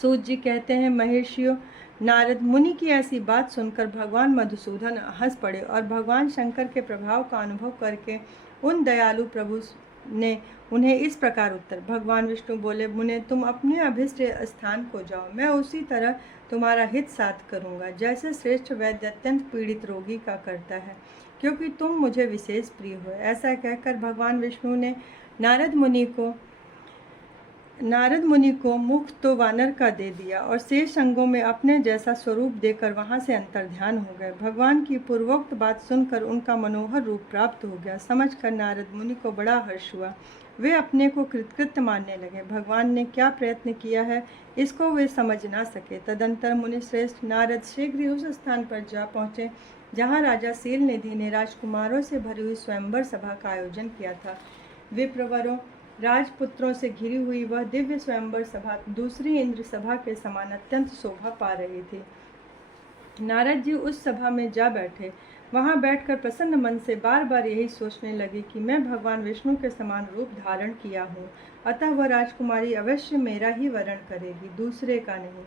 सूत जी कहते हैं, महर्षियों, नारद मुनि की ऐसी बात सुनकर भगवान मधुसूदन हंस पड़े और भगवान शंकर के प्रभाव का अनुभव करके उन दयालु प्रभु ने उन्हें इस प्रकार उत्तर। भगवान विष्णु बोले, मुने, तुम अपने अभिष्ट स्थान को जाओ, मैं उसी तरह तुम्हारा हित साध करूँगा, जैसे श्रेष्ठ वैद्य अत्यंत पीड़ित रोगी का करता है, क्योंकि तुम मुझे विशेष प्रिय हो। ऐसा कहकर भगवान विष्णु ने नारद मुनि को मुख तो वानर का दे दिया और शेष अंगों में अपने जैसा स्वरूप देकर वहां से अंतर्ध्यान हो गए। भगवान की पूर्वोक्त बात सुनकर उनका मनोहर रूप प्राप्त हो गया। समझकर नारद मुनि को बड़ा हर्ष हुआ। वे अपने को कृतकृत्य मानने लगे। भगवान ने क्या प्रयत्न किया है, इसको वे समझ ना सके। तदंतर मुनि श्रेष्ठ नारद शीघ्र ही उस स्थान पर जा पहुँचे जहाँ राजा शीलनिधि ने राजकुमारों से भरी हुई स्वयंवर सभा का आयोजन किया था। विप्रवरों, राजपुत्रों से घिरी हुई वह दिव्य स्वयंवर सभा दूसरी इंद्र सभा के समान अत्यंत शोभा पा रही थी। नारद जी उस सभा में जा बैठे। वहां बैठकर प्रसन्न मन से बार बार यही सोचने लगे कि मैं भगवान विष्णु के समान रूप धारण किया हूँ, अतः वह राजकुमारी अवश्य मेरा ही वरण करेगी, दूसरे का नहीं।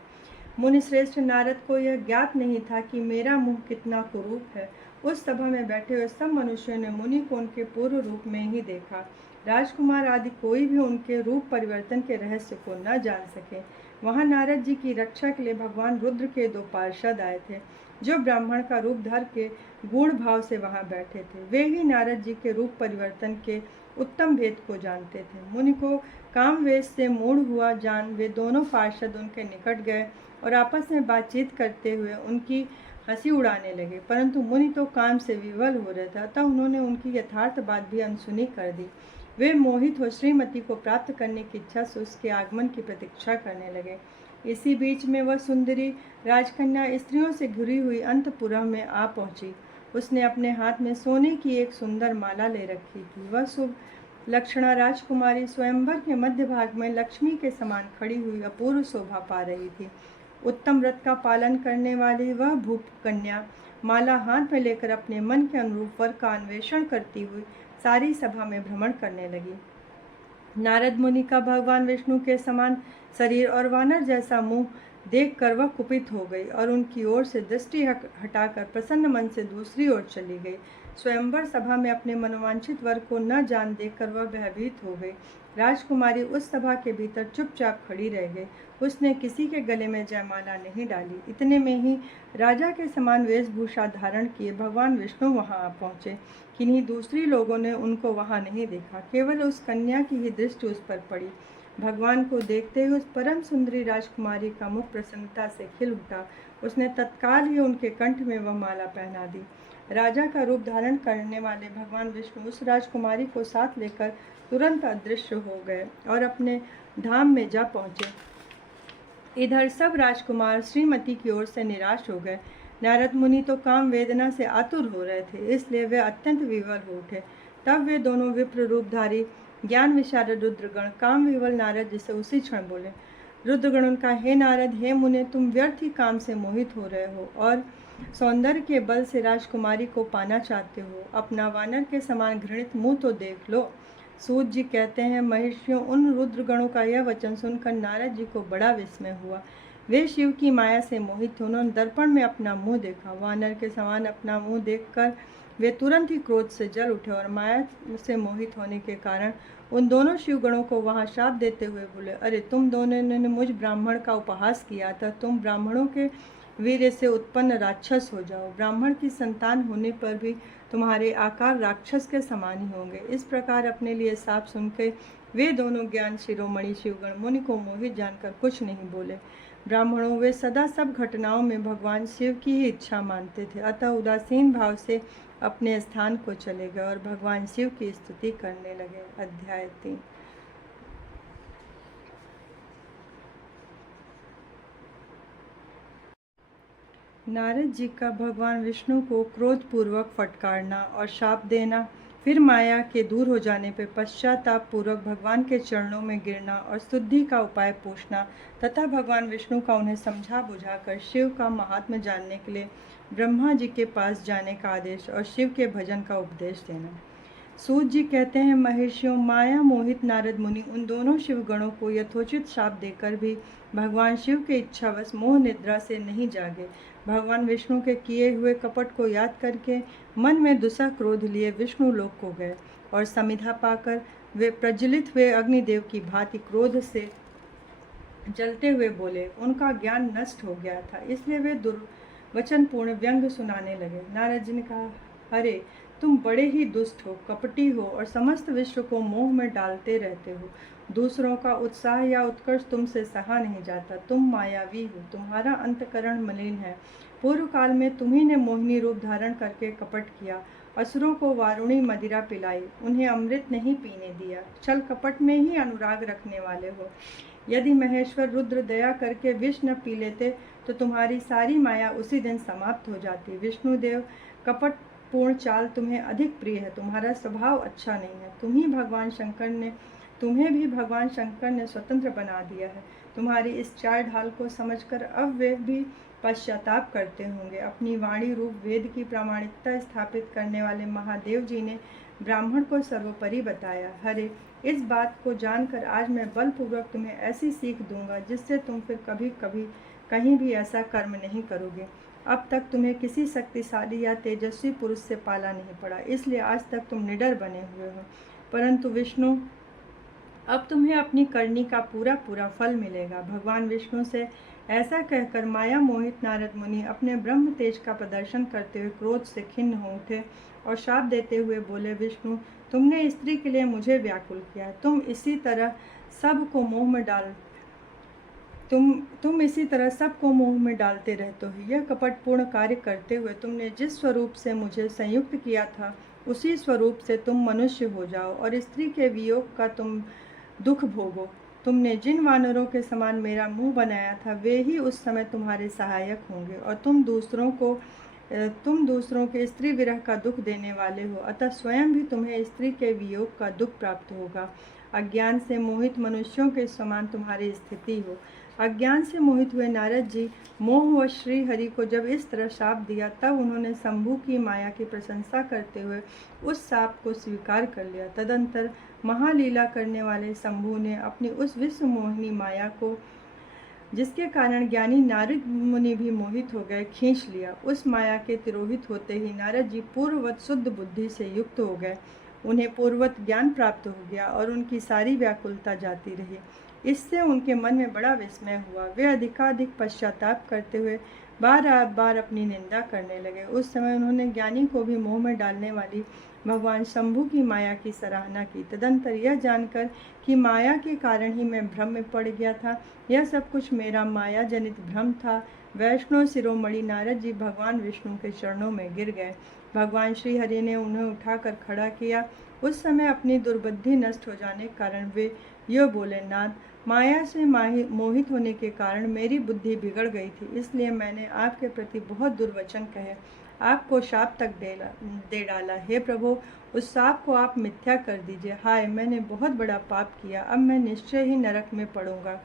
मुनिश्रेष्ठ नारद को यह ज्ञात नहीं था कि मेरा मुंह कितना कुरूप है। उस सभा में बैठे हुए सब मनुष्यों ने मुनि को उनके पूर्व रूप में ही देखा। राजकुमार आदि कोई भी उनके रूप परिवर्तन के रहस्य को न जान सके। वहां नारद जी की रक्षा के लिए भगवान रुद्र के 2 पार्षद आए थे, जो ब्राह्मण का रूप धर के गूढ़ भाव से वहां बैठे थे। वे ही नारद जी के रूप परिवर्तन के उत्तम भेद को जानते थे। मुनि को काम वेश से मूढ़ हुआ जान वे दोनों पार्षद उनके निकट गए और आपस में बातचीत करते हुए उनकी हंसी उड़ाने लगे, परंतु मुनि तो काम से विवल हो रहे थे, अतः उन्होंने उनकी यथार्थ बात भी अनसुनी कर दी। वे मोहित हो श्रीमती को प्राप्त करने की इच्छा से उसके आगमन की प्रतीक्षा करने लगे। इसी बीच में वह सुंदरी राजकन्या स्त्रियों से घिरी हुई अंतपुरा में आ पहुंची। उसने अपने हाथ में सोने की एक सुंदर माला ले रखी थी। वह शुभ लक्षणा राजकुमारी स्वयंवर के मध्य भाग में लक्ष्मी के समान खड़ी हुई अपूर्व शोभा पा रही थी। उत्तम व्रत का पालन करने वाली वह भूप कन्या माला हाथ में लेकर अपने मन के अनुरूप वर का अन्वेषण करती हुई सारी सभा में भ्रमण करने लगी। नारद मुनि का भगवान विष्णु के समान शरीर और वानर जैसा मुंह देखकर वह कुपित हो गई और उनकी ओर से दृष्टि हटाकर प्रसन्न मन से दूसरी ओर चली गई। स्वयंवर सभा में अपने मनोवांछित वर को न जान देखकर वह भयभीत हो गई। राजकुमारी उस सभा के भीतर चुपचाप खड़ी रह गई। उसने किसी के गले में जयमाला नहीं डाली। इतने में ही राजा के समान वेशभूषा धारण किए भगवान विष्णु वहां आ पहुंचे। किन्हीं दूसरी लोगों ने उनको वहां नहीं देखा, केवल उस कन्या की ही दृष्टि उस पर पड़ी। भगवान को देखते ही उस परम सुंदरी राजकुमारी का मुख प्रसन्नता से खिल उठा। उसने तत्काल ही उनके कंठ में वह माला पहना दी। राजा का रूप धारण करने वाले भगवान विष्णु उस राजकुमारी को साथ लेकर तुरंत अदृश्य हो गए और अपने धाम में जा पहुंचे। इधर सब राजकुमार श्रीमती की ओर से निराश हो गए। नारद मुनि तो काम वेदना से आतुर हो रहे थे, इसलिए वे अत्यंत विवल हो उठे। तब वे दोनों विप्र रूपधारी ज्ञान विशारद रुद्रगण काम विवल नारद जी से उसी क्षण बोले। रुद्रगण उनका, हे नारद, हे मुने, तुम व्यर्थ ही काम से मोहित हो रहे हो और सौंदर्य के बल से राजकुमारी को पाना चाहते हो। अपना वानर के समान घृणित मुंह तो देख लो। सूत जी कहते हैं, महर्षियों, उन रुद्रगणों का यह वचन सुनकर नारद जी को बड़ा विस्मय हुआ। वे शिव की माया से मोहित थे। उन्होंने दर्पण में अपना मुंह देखा। वानर के समान अपना मुंह देखकर वे तुरंत ही क्रोध से जल उठे और माया से मोहित होने के कारण उन दोनों शिवगणों को वहां शाप देते हुए बोले, अरे तुम दोनों ने मुझ ब्राह्मण का उपहास किया था, तुम ब्राह्मणों के वीर्य से उत्पन्न राक्षस हो जाओ। ब्राह्मण की संतान होने पर भी तुम्हारे आकार राक्षस के समान ही होंगे। इस प्रकार अपने लिए साप सुनकर वे दोनों ज्ञान शिरोमणि शिवगण मुनि को मोहित जानकर कुछ नहीं बोले। ब्राह्मणों, वे सदा सब घटनाओं में भगवान शिव की ही इच्छा मानते थे, अतः उदासीन भाव से अपने स्थान को चले गए और भगवान शिव की स्तुति करने लगे। अध्याय 3। नारद जी का भगवान विष्णु को क्रोधपूर्वक फटकारना और शाप देना, फिर माया के दूर हो जाने पर पश्चाताप पूर्वक भगवान के चरणों में गिरना और शुद्धि का उपाय पूछना तथा भगवान विष्णु का उन्हें समझा बुझाकर शिव का महात्म्य जानने के लिए ब्रह्मा जी के पास जाने का आदेश और शिव के भजन का उपदेश देना। सूत जी कहते हैं, महर्षियों, माया मोहित नारद मुनि उन दोनों शिवगणों को यथोचित शाप देकर भी भगवान शिव के इच्छावश मोह निद्रा से नहीं जागे। भगवान विष्णु के किए हुए कपट को याद करके मन में दुसह क्रोध लिए विष्णु लोक को गए और समिधा पाकर वे प्रज्वलित हुए अग्निदेव की भांति क्रोध से जलते हुए बोले। उनका ज्ञान नष्ट हो गया था, इसलिए वे दुर्वचनपूर्ण व्यंग सुनाने लगे। नारद जी ने कहा, अरे तुम बड़े ही दुष्ट हो, कपटी हो और समस्त विश्व को मोह में डालते रहते हो। दूसरों का उत्साह या उत्कर्ष तुमसे सहा नहीं जाता। तुम मायावी हो, तुम्हारा अंतकरण मलिन है। पूर्व काल में तुम्ही ने मोहिनी रूप धारण करके कपट किया, असुरों को वारुणी मदिरा पिलाई, उन्हें अमृत नहीं पीने दिया, छल कपट में ही अनुराग रखने वाले हो। यदि महेश्वर रुद्र दया करके विष न पी लेते तो तुम्हारी सारी माया उसी दिन समाप्त हो जाती। विष्णुदेव कपट पूर्ण चाल तुम्हें अधिक प्रिय है, तुम्हारा स्वभाव अच्छा नहीं है। तुम्हें भी भगवान शंकर ने स्वतंत्र बना दिया है। तुम्हारी इस चाल ढाल को समझकर अब वे भी पश्चाताप करते होंगे। अपनी वाणी रूप वेद की प्रामाणिकता स्थापित करने वाले महादेव जी ने ब्राह्मण को सर्वोपरि बताया। हरे, इस बात को जानकर आज मैं बलपूर्वक तुम्हें ऐसी सीख दूंगा जिससे तुम फिर कभी कभी कहीं भी ऐसा कर्म नहीं करोगे। अब तक तुम्हें किसी शक्तिशाली या तेजस्वी पुरुष से पाला नहीं पड़ा, इसलिए आज तक तुम निडर बने हुए हो। परंतु विष्णु, अब तुम्हें अपनी करनी का पूरा पूरा फल मिलेगा। भगवान विष्णु से ऐसा कहकर माया मोहित नारद मुनि अपने ब्रह्म तेज का प्रदर्शन करते हुए क्रोध से खिन्न हो उठे और शाप देते हुए बोले, विष्णु, तुमने स्त्री के लिए मुझे व्याकुल किया है। तुम इसी तरह सबको मोह में डालते रहते हो। यह कपटपूर्ण कार्य करते हुए तुमने जिस स्वरूप से मुझे संयुक्त किया था उसी स्वरूप से तुम मनुष्य हो जाओ और स्त्री के वियोग का तुम दुख भोगो। तुमने जिन वानरों के समान मेरा मुंह बनाया था वे ही उस समय तुम्हारे सहायक होंगे और तुम दूसरों के स्त्री विरह का दुख देने वाले हो, अतः स्वयं भी तुम्हें स्त्री के वियोग का दुख प्राप्त होगा। अज्ञान से मोहित मनुष्यों के समान तुम्हारी स्थिति हो। अज्ञान से मोहित हुए नारद जी मोह व श्री हरि को जब इस तरह शाप दिया तब उन्होंने शंभु की माया की प्रशंसा करते हुए उस शाप को स्वीकार कर लिया। तदंतर महालीला करने वाले शंभु ने अपनी उस विश्व मोहिनी माया को, जिसके कारण ज्ञानी नारद मुनि भी मोहित हो गए, खींच लिया। उस माया के तिरोहित होते ही नारद जी पूर्ववत शुद्ध बुद्धि से युक्त हो गए। उन्हें पूर्ववत ज्ञान प्राप्त हो गया और उनकी सारी व्याकुलता जाती रही। इससे उनके मन में बड़ा विस्मय हुआ। वे अधिकाधिक पश्चाताप करते हुए बार बार अपनी निंदा करने लगे। उस समय उन्होंने ज्ञानी को भी मोह में डालने वाली भगवान शंभु की माया की सराहना की। तदंतर यह जानकर कि माया के कारण ही मैं भ्रम में पड़ गया था, यह सब कुछ मेरा माया जनित भ्रम था, वैष्णव शिरोमणि नारद जी भगवान विष्णु के चरणों में गिर गए। भगवान श्री हरि ने उन्हें उठाकर खड़ा किया। उस समय अपनी दुर्बुद्धि नष्ट हो जाने के कारण वे यो बोले, नाथ, माया से मोहित होने के कारण मेरी बुद्धि बिगड़ गई थी, इसलिए मैंने आपके प्रति बहुत दुर्वचन कहे, आपको शाप तक दे डाला। हे प्रभु, उस शाप को आप मिथ्या कर दीजिए। हाय, मैंने बहुत बड़ा पाप किया, अब मैं निश्चय ही नरक में पड़ूंगा।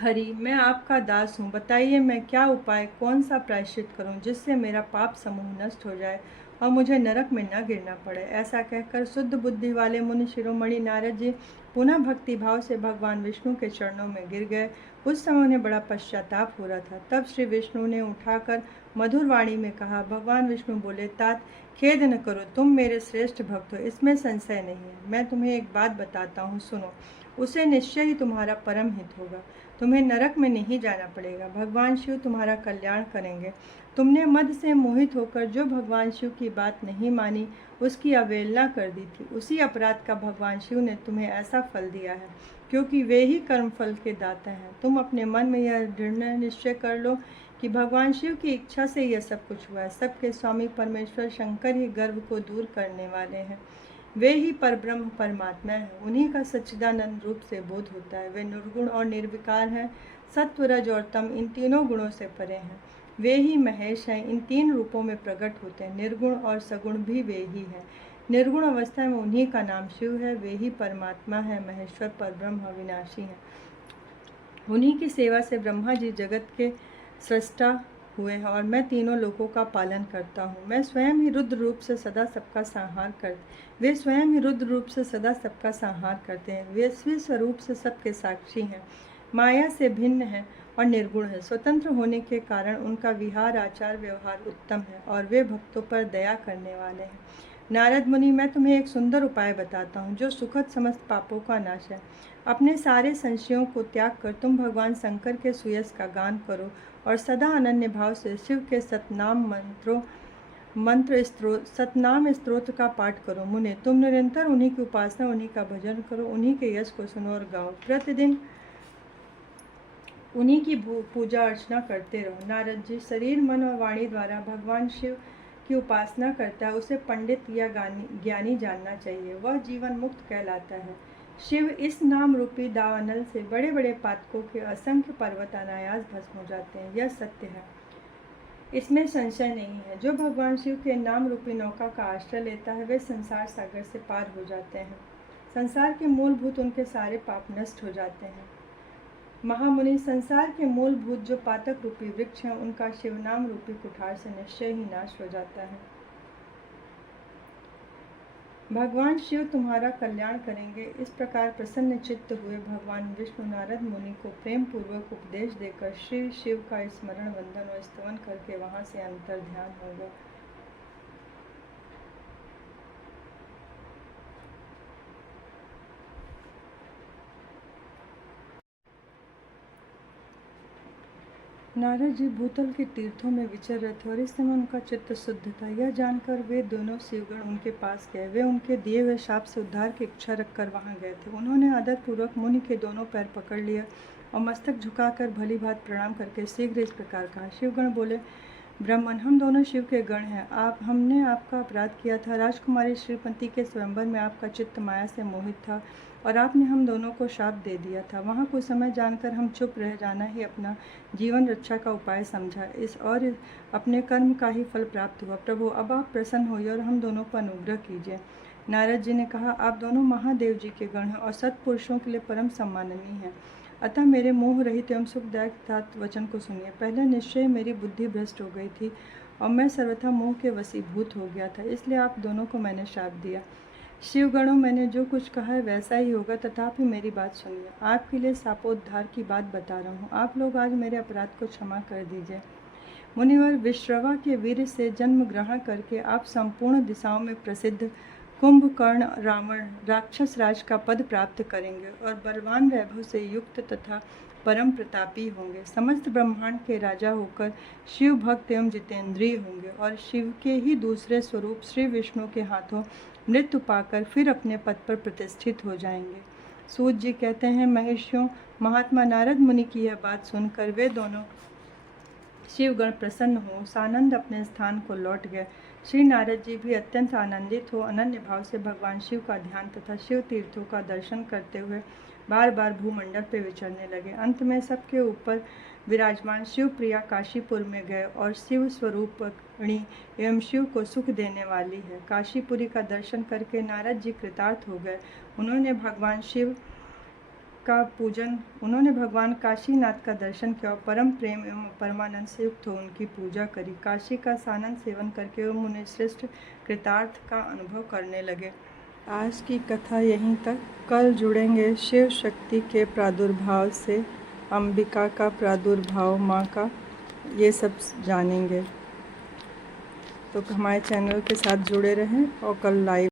हरि, मैं आपका दास हूँ, बताइए मैं क्या उपाय, कौन सा प्रायश्चित करूँ जिससे मेरा पाप समूह नष्ट हो जाए और मुझे नरक में न गिरना पड़े। ऐसा कहकर शुद्ध बुद्धि वाले मुनि शिरोमणि नारद जी पुनः भक्ति भाव से भगवान विष्णु के चरणों में गिर गए। उस समय उन्हें बड़ा पश्चाताप हो रहा था। तब श्री विष्णु ने उठाकर मधुर वाणी में कहा। भगवान विष्णु बोले, तात खेद न करो, तुम मेरे श्रेष्ठ भक्त हो, इसमें संशय नहीं है। मैं तुम्हें एक बात बताता हूँ, सुनो, उसे निश्चय ही तुम्हारा परम हित होगा। तुम्हें नरक में नहीं जाना पड़ेगा। भगवान शिव तुम्हारा कल्याण करेंगे। तुमने मद से मोहित होकर जो भगवान शिव की बात नहीं मानी, उसकी अवहेलना कर दी थी, उसी अपराध का भगवान शिव ने तुम्हें ऐसा फल दिया है, क्योंकि वे ही कर्म फल के दाता हैं। तुम अपने मन में यह दृढ़ निश्चय कर लो कि भगवान शिव की इच्छा से यह सब कुछ हुआ है। सबके स्वामी परमेश्वर शंकर ही गर्व को दूर करने वाले हैं। वे ही परब्रह्म परमात्मा हैं। उन्हीं का सच्चिदानंद रूप से बोध होता है। वे निर्गुण और निर्विकार हैं। सत्व, रज और तम इन तीनों गुणों से परे हैं। वे ही महेश हैं। इन तीन रूपों में प्रकट होते हैं। निर्गुण और सगुण भी वे ही हैं। निर्गुण अवस्था में उन्हीं का नाम शिव है। वे ही परमात्मा है, महेश्वर, परब्रह्म, अविनाशी हैं। उन्हीं की सेवा से ब्रह्मा जी जगत के सृष्टा हुए हैं और मैं तीनों लोकों का पालन करता हूँ। मैं स्वयं ही रुद्र रूप से सदा सबका संहार वे स्वयं ही रुद्र रूप से सदा सबका संहार करते हैं। वे स्व स्वरूप से सबके साक्षी हैं, माया से भिन्न है और निर्गुण है। स्वतंत्र होने के कारण उनका विहार, आचार, व्यवहार उत्तम है और वे भक्तों पर दया करने वाले हैं। नारद मुनि, मैं तुम्हें एक सुंदर उपाय बताता हूँ जो सुखद समस्त पापों का नाश है। अपने सारे संशयों को त्याग कर तुम भगवान शंकर के सुयश का गान करो और सदा अनन्य भाव से शिव के सतनाम सतनाम स्तोत्र का पाठ करो। मुने, तुम निरंतर उन्हीं की उपासना, उन्हीं का भजन करो, उन्हीं के यश को सुनो और गाओ। प्रतिदिन उन्हीं की पूजा अर्चना करते रहो। नारद जी, शरीर, मन और वाणी द्वारा भगवान शिव की उपासना करता है, उसे पंडित या ज्ञानी जानना चाहिए। वह जीवन मुक्त कहलाता है। शिव इस नाम रूपी दावानल से बड़े बड़े पातकों के असंख्य पर्वत अनायास भस्म हो जाते हैं। यह सत्य है, इसमें संशय नहीं है। जो भगवान शिव के नाम रूपी नौका का आश्रय लेता है, वे संसार सागर से पार हो जाते हैं। संसार के मूलभूत उनके सारे पाप नष्ट हो जाते हैं। महामुनि, संसार के मूलभूत जो पातक रूपी वृक्ष हैं, उनका शिव नाम रूपी कुठार से निश्चय ही नाश हो जाता है। भगवान शिव तुम्हारा कल्याण करेंगे। इस प्रकार प्रसन्न चित्त हुए भगवान विष्णु नारद मुनि को प्रेम पूर्वक उपदेश देकर श्री शिव का स्मरण, वंदन और स्तवन करके वहां से अंतर ध्यान हो गए। नारद जी भूतल के तीर्थों में विचर रहे थे और इस समय उनका चित्त शुद्ध था। यह जानकर वे दोनों शिवगण उनके पास गए। वे उनके दिए हुए शाप से उद्धार की इच्छा रखकर वहां गए थे। उन्होंने आदरपूर्वक मुनि के दोनों पैर पकड़ लिया और मस्तक झुकाकर भली भांति प्रणाम करके शीघ्र इस प्रकार कहा। शिवगण बोले, ब्राह्मण, हम दोनों शिव के गण हैं। हमने आपका अपराध किया था। राजकुमारी श्रीपति के स्वयंवर में आपका चित्त माया से मोहित था और आपने हम दोनों को शाप दे दिया था। वहाँ कुछ समय जानकर हम चुप रह जाना ही अपना जीवन रक्षा का उपाय समझा। और अपने कर्म का ही फल प्राप्त हुआ। प्रभु, अब आप प्रसन्न होइए और हम दोनों पर अनुग्रह कीजिए। नारद जी ने कहा, आप दोनों महादेव जी के गण हैं और सत्पुरुषों के लिए परम सम्माननीय हैं। अतः मेरे मोह रहित एवं सुखदायक तात वचन को सुनिए। पहले निश्चय मेरी बुद्धि भ्रष्ट हो गई थी और मैं सर्वथा मोह के वशीभूत हो गया था, इसलिए आप दोनों को मैंने शाप दिया। शिवगणों, मैंने जो कुछ कहा है वैसा ही होगा, तथापि मेरी बात सुनिए। आपके लिए शापोद्धार की बात बता रहा हूँ। आप लोग आज मेरे अपराध को क्षमा कर दीजिए। मुनिवर, विश्रवा के वीर से जन्म ग्रहण करके आप संपूर्ण दिशाओं में प्रसिद्ध कुंभकर्ण रावण राक्षस राज का पद प्राप्त करेंगे और बलवान वैभव से युक्त तथा परम प्रतापी होंगे। समस्त ब्रह्मांड के राजा होकर शिव भक्त एवं जितेंद्रिय होंगे और शिव के ही दूसरे स्वरूप श्री विष्णु के हाथों मृत्यु पाकर फिर अपने पद पर प्रतिष्ठित हो जाएंगे। सूत जी कहते हैं, महर्षियों, महात्मा नारद मुनि की यह बात सुनकर वे दोनों शिवगण प्रसन्न हो सानंद अपने स्थान को लौट गए। श्री नारद जी भी अत्यंत आनंदित हो अनन्य भाव से भगवान शिव का ध्यान तथा शिव तीर्थों का दर्शन करते हुए बार बार भूमंडल पर विचरने लगे। अंत में सबके ऊपर विराजमान शिव प्रिया काशीपुर में गए और शिव स्वरूपिणी एवं शिव को सुख देने वाली है काशीपुरी का दर्शन करके नारद जी कृतार्थ हो गए। उन्होंने भगवान काशीनाथ का दर्शन किया और परम प्रेम एवं परमानंद से युक्त हो उनकी पूजा करी। काशी का सानंद सेवन करके वो मुनि श्रेष्ठ कृतार्थ का अनुभव करने लगे। आज की कथा यहीं तक। कल जुड़ेंगे शिव शक्ति के प्रादुर्भाव से, अंबिका का प्रादुर्भाव, माँ का, ये सब जानेंगे। तो हमारे चैनल के साथ जुड़े रहें और कल लाइव